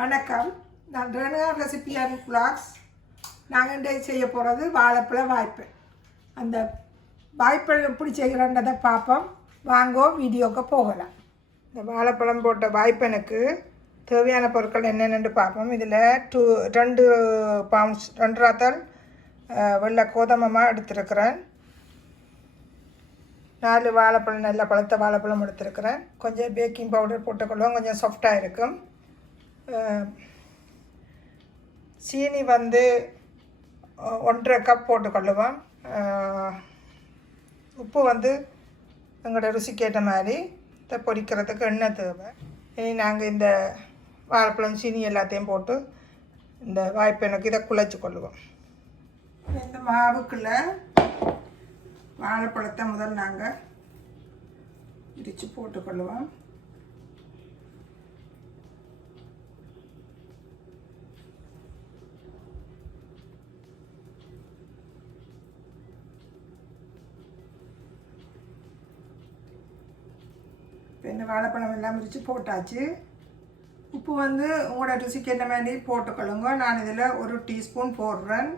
வணக்கம். நான் Renuka recipe and vlogs. நாங்கள் இன்றைக்கு செய்ய போகிறது வாழைப்பழ வாய்ப்பு. அந்த வாய்ப்பழம் எப்படி செய்கிறன்றதை பார்ப்போம். வாங்கோ வீடியோவுக்கு போகலாம். இந்த வாழைப்பழம் போட்ட வாய்ப்பனுக்கு தேவையான பொருட்கள் என்னென்னு பார்ப்போம். இதில் 2 பவுண்ட்ஸ் 2 ராத்தல் வெள்ளை கோதுமைமாக எடுத்துருக்கிறேன். 4 வாழைப்பழம் நல்ல பழுத்த வாழைப்பழம் எடுத்துருக்கிறேன். கொஞ்சம் பேக்கிங் பவுடர் போட்டுக்கொள்வோம், கொஞ்சம் சாஃப்டாக இருக்கும். சீனி 1.5 கப் போட்டுக்கொள்ளுவோம். உப்பு எங்களோட ருசிக்கேற்ற மாதிரி இதை பொரிக்கிறதுக்கு எண்ணெய் தேவை. இனி நாங்கள் இந்த வாழைப்பழம் சீனி எல்லாத்தையும் போட்டு இந்த வாய்ப்பெனுக்கு இதை குழைச்சி கொள்ளுவோம். இந்த மாவுக்குள்ளே வாழைப்பழத்தை முதல் நாங்கள் இடித்து போட்டுக்கொள்ளுவோம். இப்போ இந்த வாழைப்பழம் எல்லாம் முறித்து போட்டாச்சு. உப்பு உங்களோட ருசிக்கு என்ன மாதிரி போட்டுக்கொள்ளுங்க. நான் இதில் 1 டீஸ்பூன் போடுறேன்.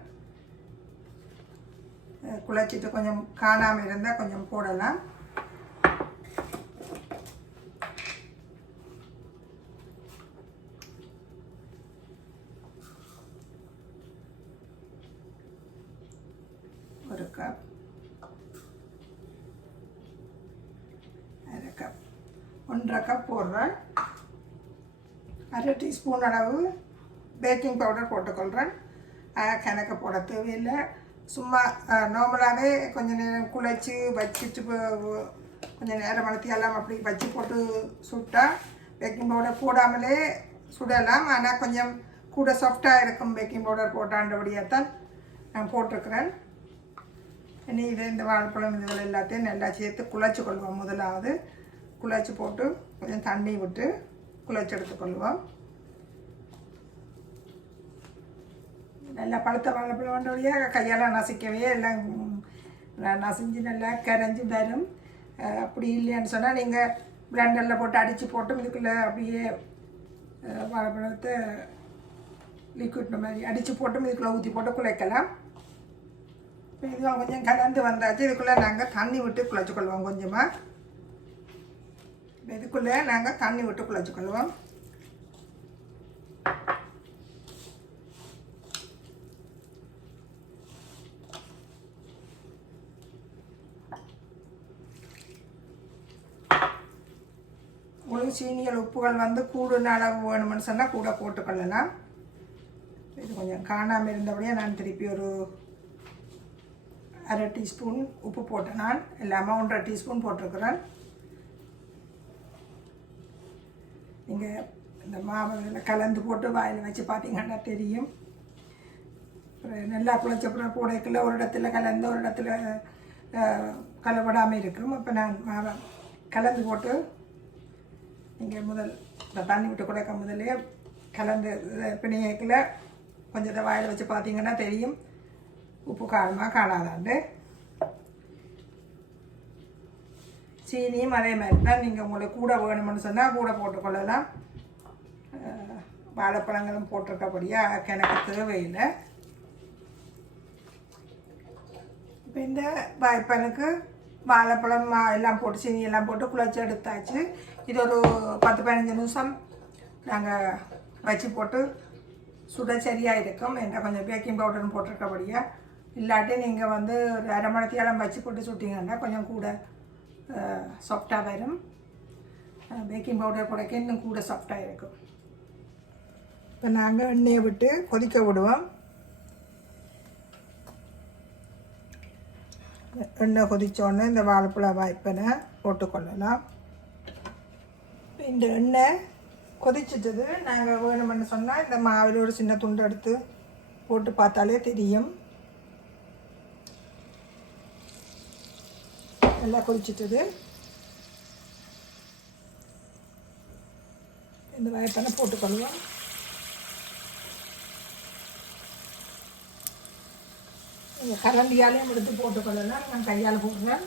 குழைச்சிட்டு கொஞ்சம் காணாமல் இருந்தால் கொஞ்சம் போடலாம். ஒரு கப், 1/2 கப், 1.5 கப் போடுறேன். 1/2 டீஸ்பூன் அளவு பேக்கிங் பவுடர் போட்டுக்கொள்கிறேன். கணக்கு போட தேவையில்லை. சும்மா நார்மலாகவே கொஞ்சம் நேரம் குழைச்சி வச்சுட்டு கொஞ்சம் நேரம் வளர்த்தியெல்லாம் அப்படி வச்சு போட்டு சுட்டால் பேக்கிங் பவுடர் போடாமலே சுடலாம். ஆனால் கொஞ்சம் கூட சாஃப்டாக இருக்கும் பேக்கிங் பவுடர் போட்டாண்டபடியாகத்தான் நான் போட்டிருக்கிறேன். இனி இந்த வாழைப்பழம் இதுகள் எல்லாத்தையும் நல்லா சேர்த்து குழைச்சி கொள்வோம். முதலாவது குழைச்சி போட்டு கொஞ்சம் தண்ணி விட்டு குழைச்சி எடுத்துக்கொள்வோம். நல்லா பழுத்த வாழைப்பழம் வந்தபடியாக கையால் நசிக்கவே எல்லாம் நசிஞ்சு நல்லா கரைஞ்சி வரும். அப்படி இல்லைன்னு சொன்னால் நீங்கள் பிளண்டரில் போட்டு அடித்து போட்டு இதுக்குள்ளே அப்படியே வாழைப்பழத்தை லிக்விட் மாதிரி அடித்து போட்டு இதுக்குள்ளே ஊற்றி போட்டு குழைக்கலாம். இது கொஞ்சம் கலந்து வந்தாச்சு. இதுக்குள்ளே நாங்கள் தண்ணி விட்டு குழைச்சிக்கொள்வோம். கொஞ்சமாக இதுக்குள்ளே நாங்கள் தண்ணி விட்டு குழைச்சிக்கொள்வோம். உங்களுக்கு சீனிகள் உப்புகள் கூடுன அளவு வேணும்னு சொன்னால் கூட போட்டுக்கொள்ளலாம். இது கொஞ்சம் காணாமல் இருந்தபடியே நான் திருப்பி ஒரு 1/2 டீஸ்பூன் உப்பு போட்டேன். நான் எல்லாமே 1.5 டீஸ்பூன் போட்டிருக்கிறேன். நீங்கள் இந்த மாவில் கலந்து போட்டு வாயில் வச்சு பார்த்தீங்கன்னா தெரியும். அப்புறம் நல்லா குழைச்சப்புறம் போடைக்குள்ள ஒரு இடத்துல கலந்து ஒரு இடத்துல கலப்படாமல் இருக்கும். அப்போ நான் மாவை கலந்து போட்டு நீங்கள் முதல் இந்த தண்ணி விட்டு குழைக்க முதலே கலந்து பிணையக்கில் கொஞ்சம் இதை வாயில் வச்சு பார்த்தீங்கன்னா தெரியும் உப்பு காரமாக காணாதாண்டு. சீனியும் அதே மாதிரி தான். நீங்கள் உங்களுக்கு கூட வேணும்னு சொன்னால் கூட போட்டுக்கொள்ளலாம். வாழைப்பழங்களும் போட்டிருக்கபடியாக எனக்கு தேவையில்லை. இப்போ இந்த வாய்ப்பனுக்கு வாழைப்பழம் எல்லாம் போட்டு சீனி எல்லாம் போட்டு குழைச்சி எடுத்தாச்சு. இது ஒரு 10-15 நிமிஷம் நாங்கள் வச்சு போட்டு சுட சரியாக இருக்கும். என்கிட்ட கொஞ்சம் பேக்கிங் பவுடர்னு போட்டிருக்கபடியாக. இல்லாட்டி நீங்கள் ஒரு அரை மணித்தியாலம் வச்சு போட்டு சுட்டிங்கன்னா கொஞ்சம் கூட சாஃப்டாக வரும். பேக்கிங் பவுடர் போடக்க இன்னும் கூட சாஃப்டாக இருக்கும். இப்போ நாங்கள் எண்ணெயை விட்டு கொதிக்க விடுவோம். எண்ணெய் கொதித்தோடனே இந்த வாழைப்பழ வாய்ப்பனை போட்டுக்கொள்ளலாம். இந்த எண்ணெய் கொதிச்சிட்டது. நாங்கள் வேணுமென்னு சொன்னால் இந்த மாவில் ஒரு சின்ன துண்டு எடுத்து போட்டு பார்த்தாலே தெரியும். நல்லா கொதிச்சிட்டது. இந்த வாய்ப்பனை போட்டுக்கொள்வோம். கரண்டியாலையும் எடுத்து போட்டுக்கொள்ளலாம். நான் கையால் போடுறேன்.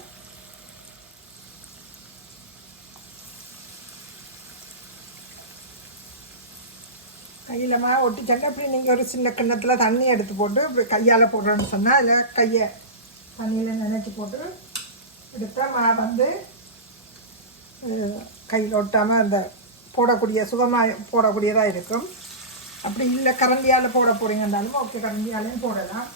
கையிலமா ஒட்டிச்சாக்க அப்படி நீங்கள் ஒரு சின்ன கிண்ணத்தில் தண்ணி எடுத்து போட்டு இப்படி கையால் போடுறோன்னு சொன்னால் அதில் கையை தண்ணியில் நினைச்சி போட்டு எடுத்தால் மா வந்து கையில் ஒட்டாமல் அந்த போடக்கூடிய சுகமாக போடக்கூடியதாக இருக்கும். அப்படி இல்லை கரண்டியால் போட போகிறீங்கன்னாலும் ஓகே, கரண்டியாலையும் போடலாம்.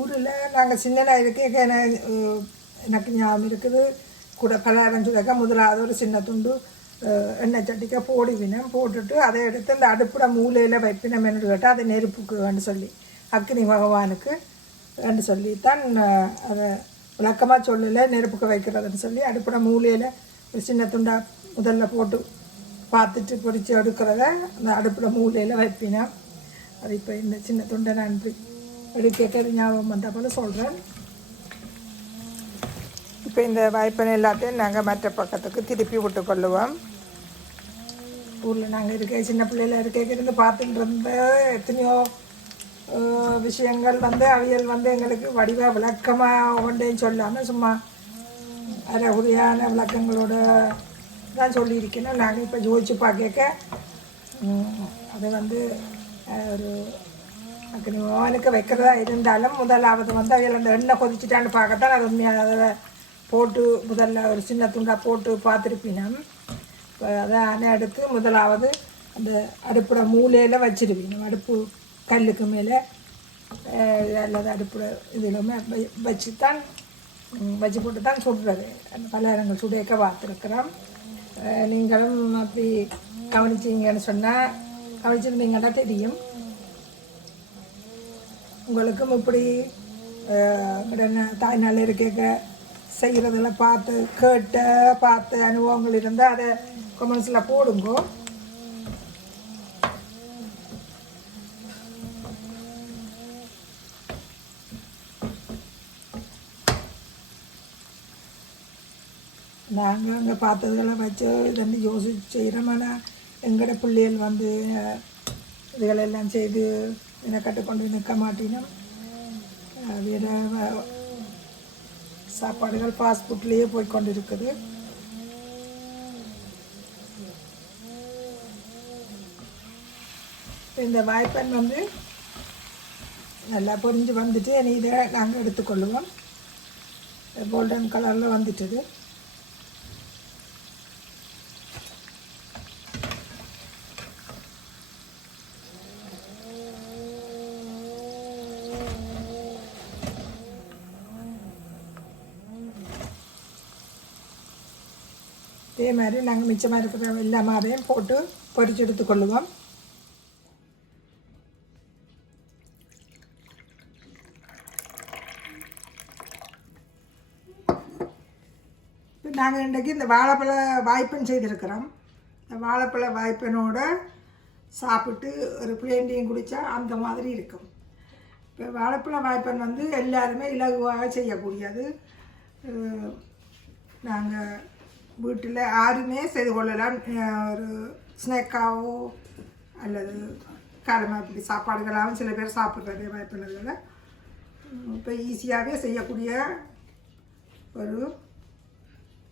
ஊரில் நாங்கள் சின்னதாக இருக்க எனக்கு ஞாபகம் இருக்குது, கூட பலகாரம் சுடக்க முதலாவது ஒரு சின்ன துண்டு எண்ணெய் சட்டிக்க போடுவினம், போட்டுட்டு அதை எடுத்து அந்த அடுப்புட மூலையில் வைப்பினம் என்று கேட்டால் அதை நெருப்புக்கு வேண்டு சொல்லி அக்னி பகவானுக்கு வேண்டு சொல்லித்தான் அதை விளக்கமாக சொல்லலை, நெருப்புக்கு வைக்கிறதுன்னு சொல்லி அடுப்புட மூலையில் ஒரு சின்ன துண்டாக முதல்ல போட்டு பார்த்துட்டு பொறிச்சு எடுக்கிறத அந்த அடுப்புட மூலையில் வைப்பினோம். அது இப்போ இந்த சின்ன துண்டை நான் எடுக்க ஞாபகம் வந்த போல் சொல்கிறேன். இப்போ இந்த வாய்ப்பனை எல்லாத்தையும் நாங்கள் மற்ற பக்கத்துக்கு திருப்பி விட்டுக்கொள்ளுவோம். ஊரில் நாங்கள் இருக்க சின்ன பிள்ளையில் இருக்க இருந்து பார்த்துட்டு இருந்த எத்தனையோ விஷயங்கள் வந்து அவியல் வந்து எங்களுக்கு வடிவாக விளக்கமாக ஒன்றையும் சொல்லாமல் சும்மா அரைகுறையான விளக்கங்களோட தான் சொல்லியிருக்கணும். நாங்கள் இப்போ யோசிச்சு பார்க்க அது வந்து ஒரு அவனுக்கு வைக்கிறதா இருந்தாலும் முதலாவது வந்து அவையில் அந்த எண்ணெய் கொதிச்சுட்டான்னு பார்க்கத்தான் அது உண்மையாக அதை போட்டு முதல்ல ஒரு சின்ன துண்டாக போட்டு பார்த்துருப்பினோம். இப்போ அதை எடுத்து முதலாவது அந்த அடுப்புட மூலையில் வச்சிருப்பீங்க, அடுப்பு கல்லுக்கு மேலே அல்லது அடுப்புட இதிலுமே வச்சு தான் வச்சு போட்டு தான் சுடுறது. அந்த பலகாரங்கள் சுடையக்க பார்த்துருக்குறோம். நீங்களும் அப்படி கவனிச்சிங்கன்னு சொன்னால் கவனிச்சிருந்தீங்கன்னா தெரியும். உங்களுக்கும் இப்படி தாய்நாள் இருக்க செய்கிறதெல்லாம் பார்த்து அனுபவங்கள் இருந்தால் அதை கமெண்ட்ஸில் போடுங்கோ. நாங்கள் அங்கே பார்த்ததுகளை வச்சு இதை யோசிச்சு செய்கிறோம். ஆனால் எங்களோட பிள்ளைகள் வந்து இதுகளெல்லாம் செய்து என்னை கட்டுக்கொண்டு நிற்க மாட்டினோம். வேறு சாப்பாடுகள் ஃபாஸ்ட் ஃபுட்லேயே போய் கொண்டு இருக்குது. இந்த வாய்ப்பன் வந்து நல்லா பொரிஞ்சு வந்துட்டு இதை நாங்கள் எடுத்துக்கொள்ளுவோம். கோல்டன் கலரில் வந்துட்டுது. இதே மாதிரி நாங்கள் மிச்சமாக இருக்கிற எல்லா மாவையும் போட்டு பொரிச்சு எடுத்துக்கொள்ளுவோம். இப்போ நாங்கள் இன்றைக்கி இந்த வாழைப்பழ வாய்ப்பன் செய்திருக்கிறோம். இந்த வாழைப்பழ வாய்ப்பனோட சாப்பிட்டு ஒரு பிளேண்டியும் குடித்தா அந்த மாதிரி இருக்கும். இப்போ வாழைப்பழ வாய்ப்பன் வந்து எல்லாருமே இலகுவாக செய்யக்கூடியது. நாங்கள் வீட்டில் யாருமே செய்து கொள்ளலாம். ஒரு ஸ்நாக்காவோ அல்லது காரமாக இப்படி சாப்பாடுகளாகவும் சில பேர் சாப்பிட்றது வாய்ப்புள்ளதில் இப்போ ஈஸியாகவே செய்யக்கூடிய ஒரு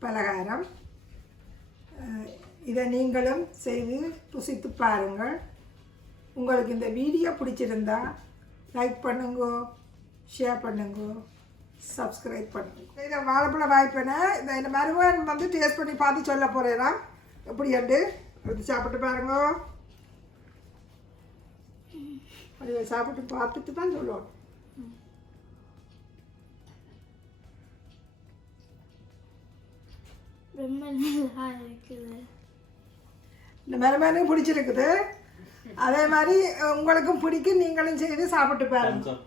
பலகாரம். இதை நீங்களும் செய்து ருசித்து பாருங்கள். உங்களுக்கு இந்த வீடியோ பிடிச்சிருந்தா லைக் பண்ணுங்கோ, ஷேர் பண்ணுங்கோ, சப்ஸ்கிரைப் பண்ணுங்க. இதை வாழைப்பழ வாய்ப்பேனை இந்த மறுபடியும் வந்து டேஸ்ட் பண்ணி பார்த்து சொல்ல போகிறேன். எப்படி அண்டு எடுத்து சாப்பிட்டு பாருங்க. அதை சாப்பிட்டு பார்த்துட்டு தான் சொல்லுவோம். இந்த மெரமேனும் பிடிச்சிருக்குது. அதே மாதிரி உங்களுக்கும் பிடிக்கும், நீங்களும் செய்து சாப்பிட்டு பாருங்க.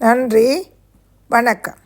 நன்றி, வணக்கம்.